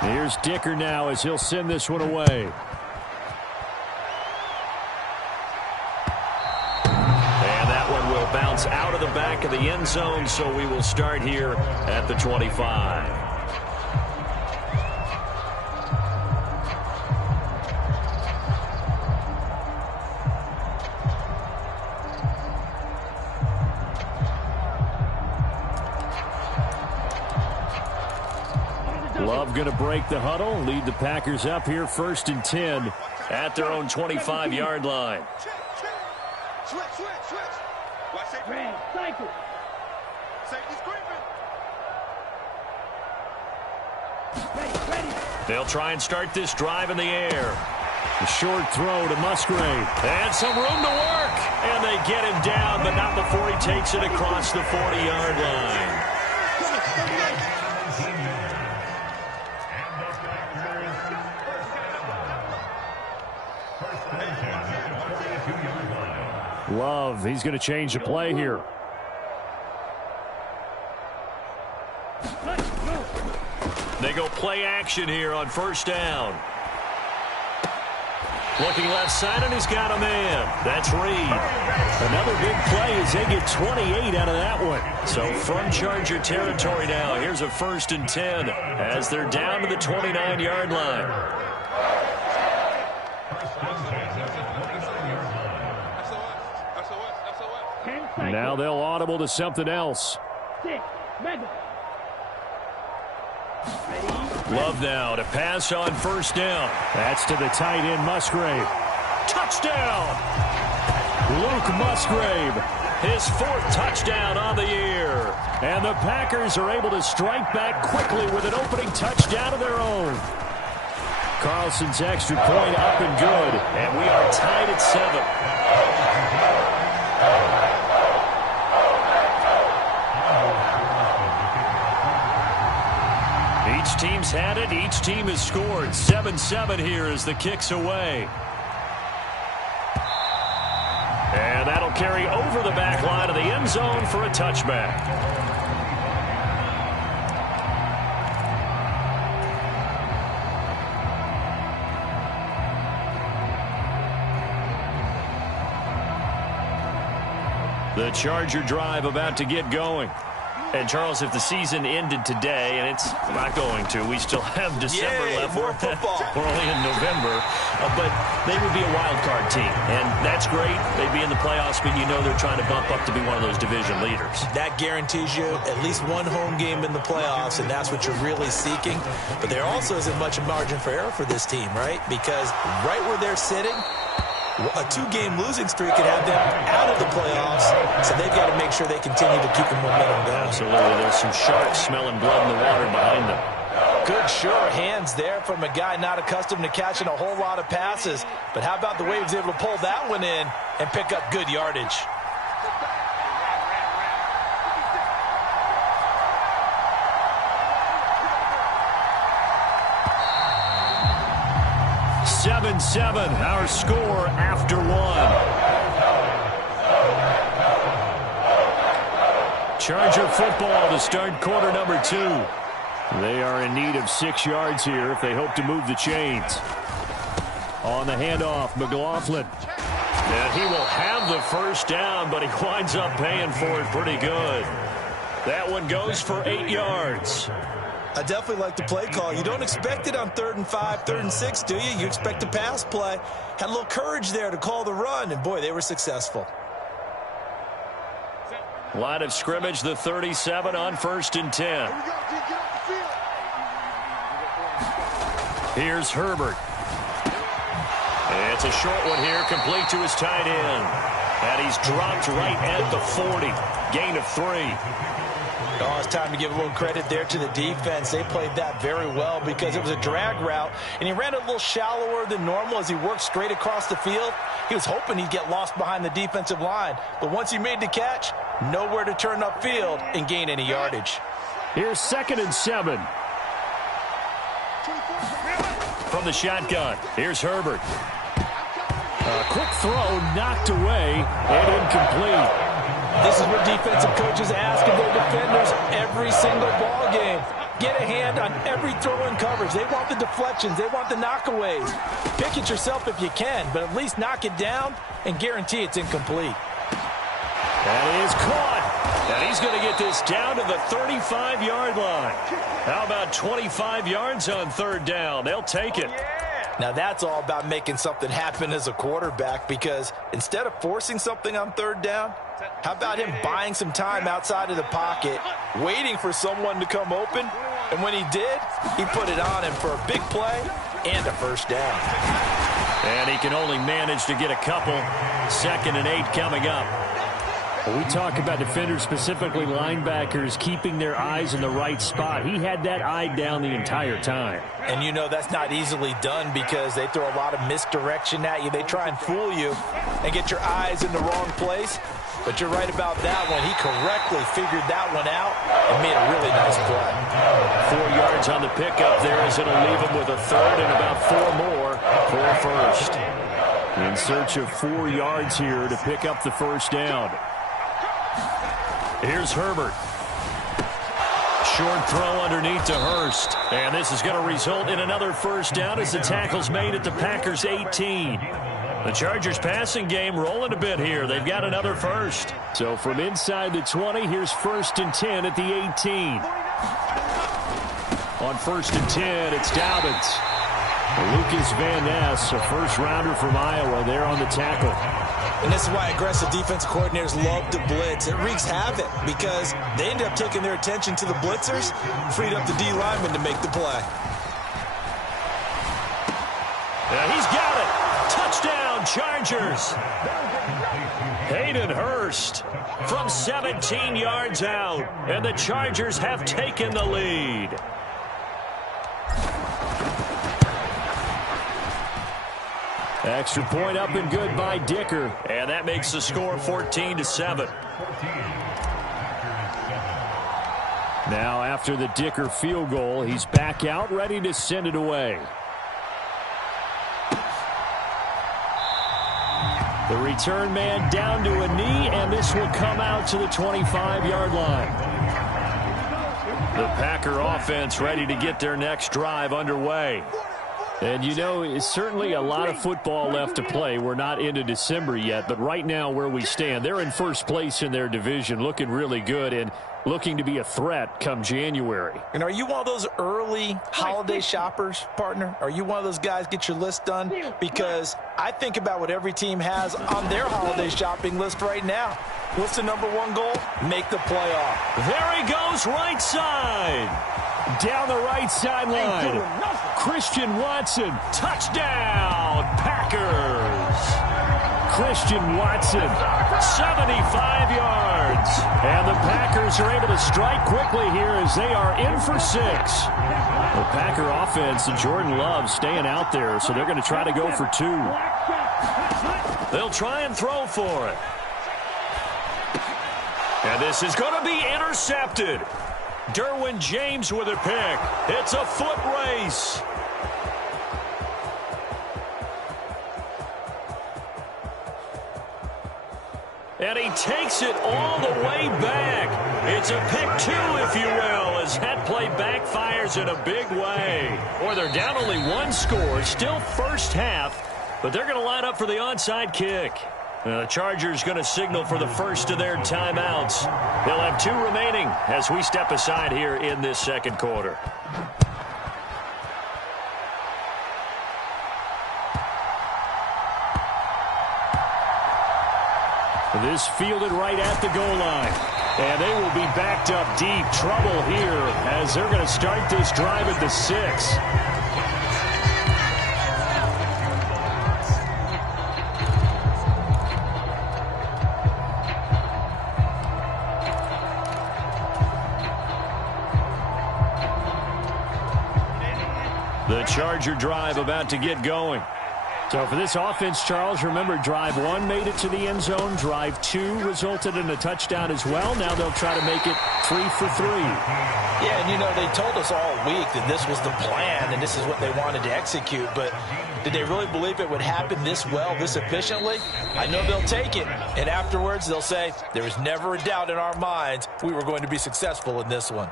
Here's Dicker now as he'll send this one away. And that one will bounce out of the back of the end zone, so we will start here at the 25. Love going to break the huddle, lead the Packers up here 1st and 10 at their own 25-yard line. Switch. Watch safety. Cycle. Safety's creeping. Ready. They'll try and start this drive in the air. A short throw to Musgrave. And some room to work. And they get him down, but not before he takes it across the 40-yard line. Love, he's going to change the play here. They go play action here on 1st down. Looking left side, and he's got a man. That's Reed. Another big play as they get 28 out of that one. So from Charger territory now, here's a 1st and 10 as they're down to the 29-yard line. Now they'll audible to something else. Love now to pass on 1st down. That's to the tight end, Musgrave. Touchdown! Luke Musgrave. His 4th touchdown on the year. And the Packers are able to strike back quickly with an opening touchdown of their own. Carlson's extra point up and good. And we are tied at 7. Each team's had it. Each team has scored. 7-7 here as the kick's away. And that'll carry over the back line of the end zone for a touchback. The Charger drive about to get going. And, Charles, if the season ended today, and it's not going to, we still have December left. More football. We're only in November. But they would be a wild card team. And that's great. They'd be in the playoffs, but you know they're trying to bump up to be one of those division leaders. That guarantees you at least one home game in the playoffs, and that's what you're really seeking. But there also isn't much margin for error for this team, right? Because right where they're sitting, a 2-game losing streak could have them out of the playoffs, so they've got to make sure they continue to keep the momentum going. Absolutely. There's some sharks smelling blood in the water behind them. Good, sure hands there from a guy not accustomed to catching a whole lot of passes. But how about the way he was able to pull that one in and pick up good yardage? Our score after 1. Charger football to start quarter number 2. They are in need of 6 yards here if they hope to move the chains. On the handoff, McLaughlin. And he will have the 1st down, but he winds up paying for it pretty good. That one goes for 8 yards. I definitely like the play call. You don't expect it on 3rd and 5, 3rd and 6, do you? You expect a pass play. Had a little courage there to call the run, and boy, they were successful. Line of scrimmage, the 37 on 1st and 10. Here's Herbert. It's a short one here, complete to his tight end. And he's dropped right at the 40. Gain of 3. Oh, it's time to give a little credit there to the defense. They played that very well because it was a drag route, and he ran a little shallower than normal as he worked straight across the field. He was hoping he'd get lost behind the defensive line, but once he made the catch, nowhere to turn upfield and gain any yardage. Here's 2nd and 7. From the shotgun, here's Herbert. A quick throw knocked away and incomplete. This is what defensive coaches ask of their defenders every single ball game. Get a hand on every throw in coverage. They want the deflections. They want the knockaways. Pick it yourself if you can, but at least knock it down and guarantee it's incomplete. That is caught. And he's going to get this down to the 35-yard line. How about 25 yards on third down? They'll take it. Now that's all about making something happen as a quarterback, because instead of forcing something on third down, how about him buying some time outside of the pocket, waiting for someone to come open, and when he did, he put it on him for a big play and a first down. And he can only manage to get a couple. 2nd and 8 coming up. Well, we talk about defenders, specifically linebackers, keeping their eyes in the right spot. He had that eye down the entire time. And you know that's not easily done because they throw a lot of misdirection at you. They try and fool you and get your eyes in the wrong place. But you're right about that one. He correctly figured that one out and made a really nice play. 4 yards on the pickup there as it'll leave him with a third and about 4 more for a first. In search of 4 yards here to pick up the first down. Here's Herbert. Short throw underneath to Hurst. And this is going to result in another first down as the tackle's made at the Packers' 18. The Chargers passing game rolling a bit here. They've got another first. So from inside the 20, here's 1st and 10 at the 18. On 1st and 10, it's Dobbins. Lucas Van Ness, a first-rounder from Iowa, there on the tackle. And this is why aggressive defense coordinators love to blitz. It wreaks havoc because they end up taking their attention to the blitzers, freed up the D lineman to make the play. Yeah, he's got it. Touchdown, Chargers. Hayden Hurst from 17 yards out, and the Chargers have taken the lead. Extra point up and good by Dicker. And that makes the score 14-7. Now after the Dicker field goal, he's back out ready to send it away. The return man down to a knee, and this will come out to the 25-yard line. The Packer offense ready to get their next drive underway. And, you know, it's certainly a lot of football left to play. We're not into December yet, but right now where we stand, they're in first place in their division, looking really good and looking to be a threat come January. And are you one of those early holiday shoppers, partner? Are you one of those guys get your list done? Because I think about what every team has on their holiday shopping list right now. What's the #1 goal? Make the playoff. There he goes, right side. Down the right sideline. Christian Watson. Touchdown, Packers. Christian Watson. 75 yards. And the Packers are able to strike quickly here as they are in for 6. The Packer offense and Jordan Love staying out there, so they're going to try to go for 2. They'll try and throw for it. And this is going to be intercepted. Derwin James with a pick. It's a foot race. And he takes it all the way back. It's a pick 2, if you will, as that play backfires in a big way. Or they're down only 1 score, still first half, but they're going to line up for the onside kick. The Chargers going to signal for the first of their timeouts. They'll have 2 remaining as we step aside here in this second quarter. This fielded right at the goal line. And they will be backed up deep. Trouble here as they're going to start this drive at the 6. The Charger drive about to get going. So for this offense, Charles, remember drive 1 made it to the end zone. Drive 2 resulted in a touchdown as well. Now they'll try to make it 3 for 3. Yeah, and you know, they told us all week that this was the plan and this is what they wanted to execute. But did they really believe it would happen this well, this efficiently? I know they'll take it. And afterwards, they'll say, there was never a doubt in our minds we were going to be successful in this one.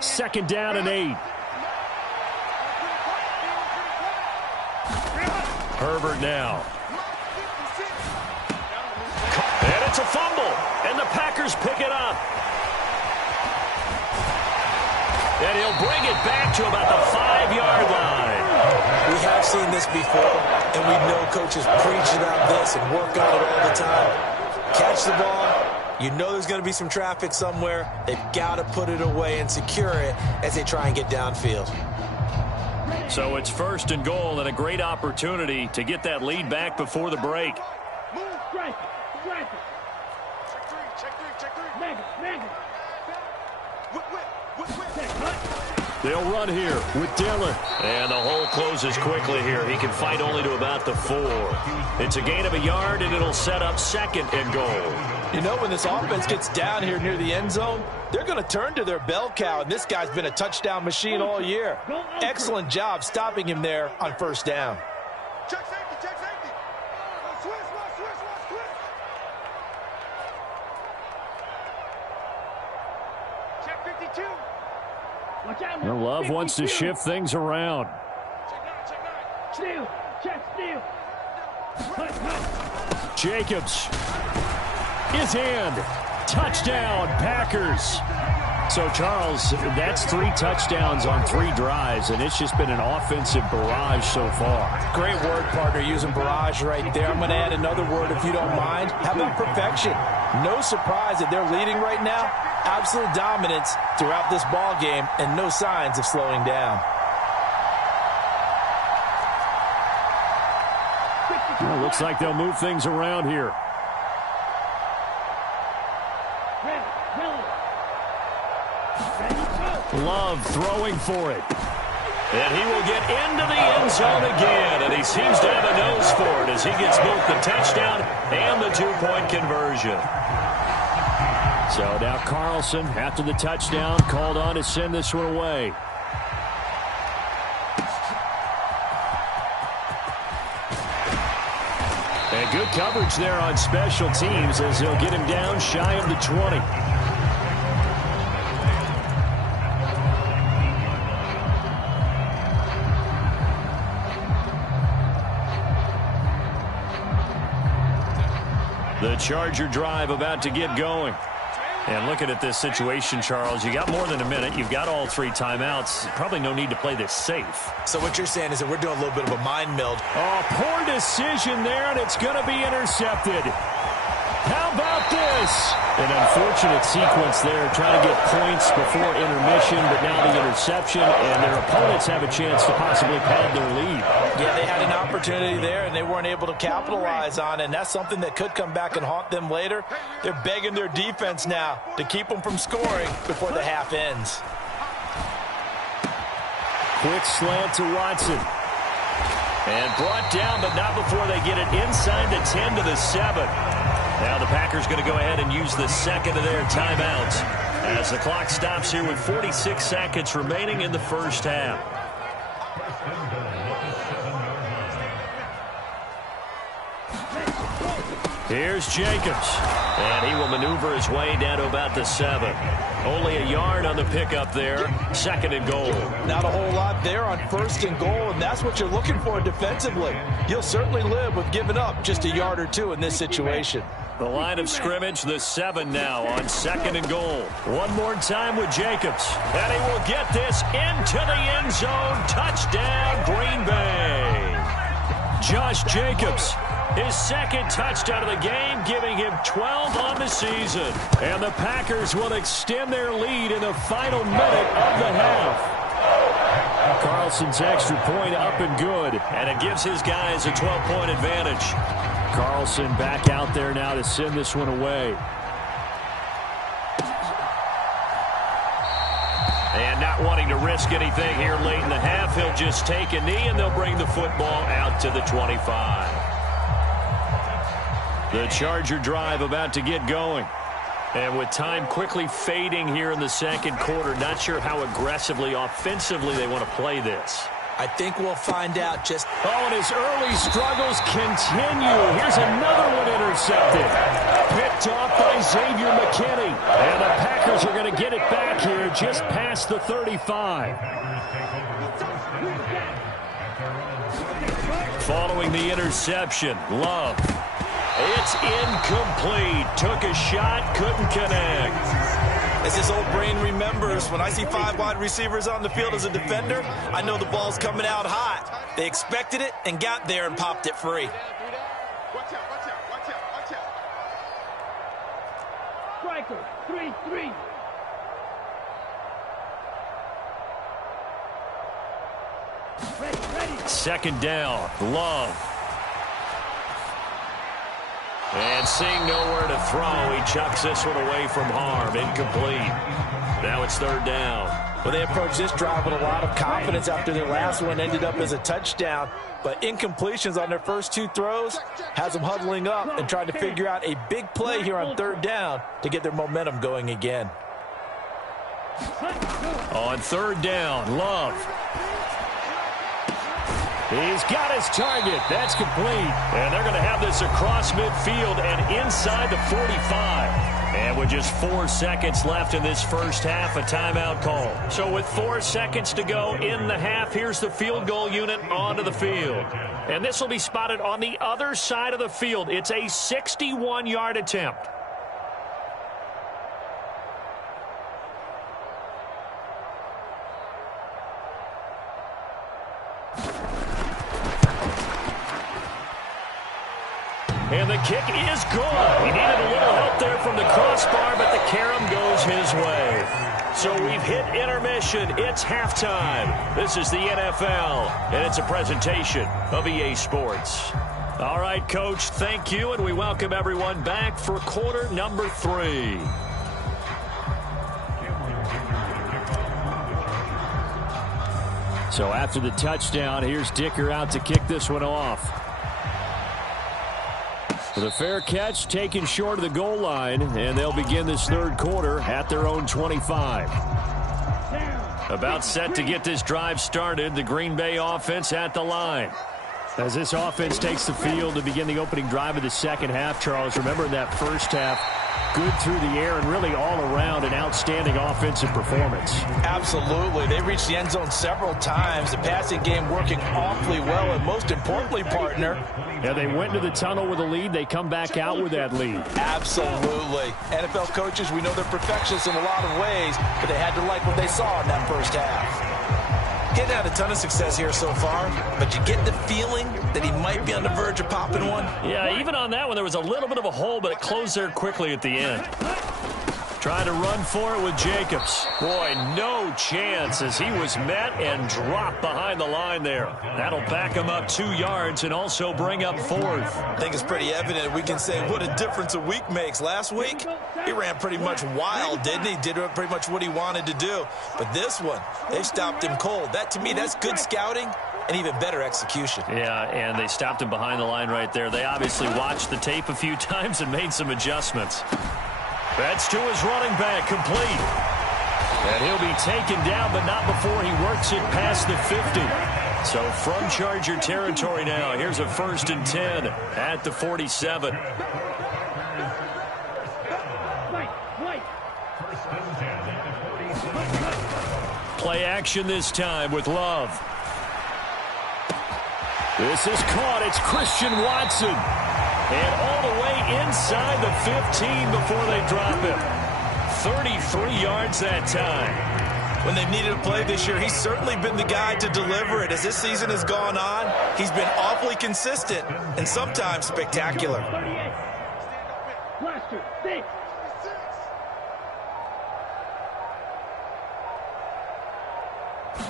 2nd down and 8. Herbert now. And it's a fumble. And the Packers pick it up. And he'll bring it back to about the 5-yard line. We have seen this before, and we know coaches preach about this and work on it all the time. Catch the ball. You know there's going to be some traffic somewhere. They've got to put it away and secure it as they try and get downfield. So it's 1st and goal and a great opportunity to get that lead back before the break. Move, strike it. Check three. Mag it. Whip. They'll run here with Dillon. And the hole closes quickly here. He can fight only to about the 4. It's a gain of a yard, and it'll set up 2nd and goal. You know, when this offense gets down here near the end zone, they're going to turn to their bell cow, and this guy's been a touchdown machine all year. Excellent job stopping him there on 1st down. Check safety. Switch. Check 52. Watch out now. Love wants to shift things around. Check steal. Jacobs is in. Touchdown, Packers. So, Charles, that's 3 touchdowns on 3 drives, and it's just been an offensive barrage so far. Great word, partner, using barrage right there. I'm going to add another word if you don't mind. How about perfection? No surprise that they're leading right now. Absolute dominance throughout this ball game and no signs of slowing down. Well, looks like they'll move things around here. Love throwing for it. And he will get into the end zone again, and he seems to have a nose for it as he gets both the touchdown and the 2-point conversion. So now Carlson, after the touchdown, called on to send this one away. And good coverage there on special teams as they'll get him down shy of the 20. The Charger drive about to get going. And looking at this situation, Charles, you got more than a minute. You've got all 3 timeouts. Probably no need to play this safe. So what you're saying is that we're doing a little bit of a mind meld. Oh, poor decision there, and it's going to be intercepted. How about this? An unfortunate sequence there, trying to get points before intermission, but now the interception, and their opponents have a chance to possibly pad their lead. Yeah, they had an opportunity there, and they weren't able to capitalize on it, and that's something that could come back and haunt them later. They're begging their defense now to keep them from scoring before the half ends. Quick slant to Watson. And brought down, but not before they get it inside the 10 to the 7. Now the Packers going to go ahead and use the 2nd of their timeouts as the clock stops here with 46 seconds remaining in the 1st half. Here's Jacobs. And he will maneuver his way down to about the 7. Only a yard on the pickup there. 2nd and goal. Not a whole lot there on 1st and goal, and that's what you're looking for defensively. You'll certainly live with giving up just a yard or 2 in this situation. The line of scrimmage, the 7 now on 2nd and goal. One more time with Jacobs. And he will get this into the end zone. Touchdown, Green Bay. Josh Jacobs. His 2nd touchdown of the game, giving him 12 on the season. And the Packers will extend their lead in the final minute of the half. Carlson's extra point up and good. And it gives his guys a 12-point advantage. Carlson back out there now to send this one away. And not wanting to risk anything here late in the half, he'll just take a knee, and they'll bring the football out to the 25. The Charger drive about to get going. And with time quickly fading here in the 2nd quarter, not sure how aggressively, offensively they want to play this. I think we'll find out just... Oh, and his early struggles continue. Here's another one intercepted. Picked off by Xavier McKinney. And the Packers are going to get it back here they're just past the 35. Following the interception, Love. It's incomplete. Took a shot, couldn't connect. As his old brain remembers, when I see 5 wide receivers on the field as a defender, I know the ball's coming out hot. They expected it and got there and popped it free. Striker, 3-3. Ready. Second down, Love. And seeing nowhere to throw, he chucks this one away from harm. Incomplete. Now it's third down. Well, they approached this drive with a lot of confidence after their last one ended up as a touchdown. But incompletions on their first 2 throws has them huddling up and trying to figure out a big play here on third down to get their momentum going again. On third down, Love. He's got his target. That's complete. And they're going to have this across midfield and inside the 45. And with just 4 seconds left in this first half, a timeout call. So with 4 seconds to go in the half, here's the field goal unit onto the field. And this will be spotted on the other side of the field. It's a 61-yard attempt. And the kick is good. He needed a little help there from the crossbar, but the carom goes his way. So we've hit intermission. It's halftime. This is the NFL, and it's a presentation of EA Sports. All right, Coach, thank you, and we welcome everyone back for quarter number 3. So after the touchdown, here's Dicker out to kick this one off. With a fair catch taken short of the goal line, and they'll begin this third quarter at their own 25. About set to get this drive started, the Green Bay offense at the line. As this offense takes the field to begin the opening drive of the second half, Charles, remember in that first half, good through the air and really all around an outstanding offensive performance. Absolutely. They reached the end zone several times. The passing game working awfully well, and most importantly, partner. Yeah, they went into the tunnel with a lead. They come back out with that lead. Absolutely. NFL coaches, we know they're perfectionists in a lot of ways, but they had to like what they saw in that first half. Getting had a ton of success here so far, but you get the feeling that he might be on the verge of popping one. Yeah, even on that one, there was a little bit of a hole, but it closed there quickly at the end. Trying to run for it with Jacobs. Boy, no chance as he was met and dropped behind the line there. That'll back him up 2 yards and also bring up 4th. I think it's pretty evident we can say what a difference a week makes. Last week, he ran pretty much wild, didn't he? Did pretty much what he wanted to do. But this one, they stopped him cold. That, to me, that's good scouting and even better execution. Yeah, and they stopped him behind the line right there. They obviously watched the tape a few times and made some adjustments. That's to his running back, complete. And he'll be taken down, but not before he works it past the 50. So from Charger territory now, here's a 1st and 10 at the 47. Play action this time with Love. This is caught. It's Christian Watson. And all the way inside the 15 before they drop him. 33 yards that time. When they've needed a play this year, he's certainly been the guy to deliver it. As this season has gone on, he's been awfully consistent and sometimes spectacular. Blaster, 6.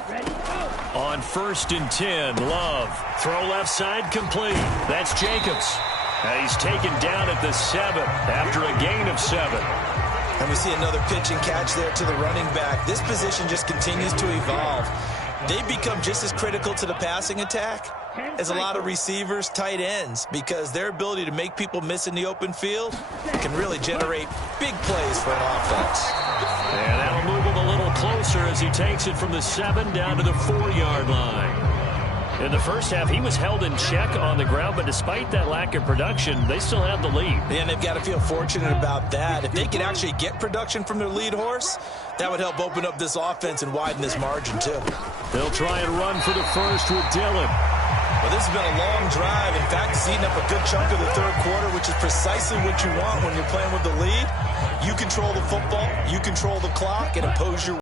Ready, go. On 1st and 10, Love. Throw left side complete. That's Jacobs. He's taken down at the 7 after a gain of 7. And we see another pitch and catch there to the running back. This position just continues to evolve. They become just as critical to the passing attack as a lot of receivers, tight ends, because their ability to make people miss in the open field can really generate big plays for an offense. And that'll move him a little closer as he takes it from the 7 down to the 4-yard line. In the first half, he was held in check on the ground, but despite that lack of production, they still have the lead. And they've got to feel fortunate about that. If they can actually get production from their lead horse, that would help open up this offense and widen this margin, too. They'll try and run for the first with Dillon. Well, this has been a long drive. In fact, it's eaten up a good chunk of the third quarter, which is precisely what you want when you're playing with the lead. You control the football, you control the clock, and impose your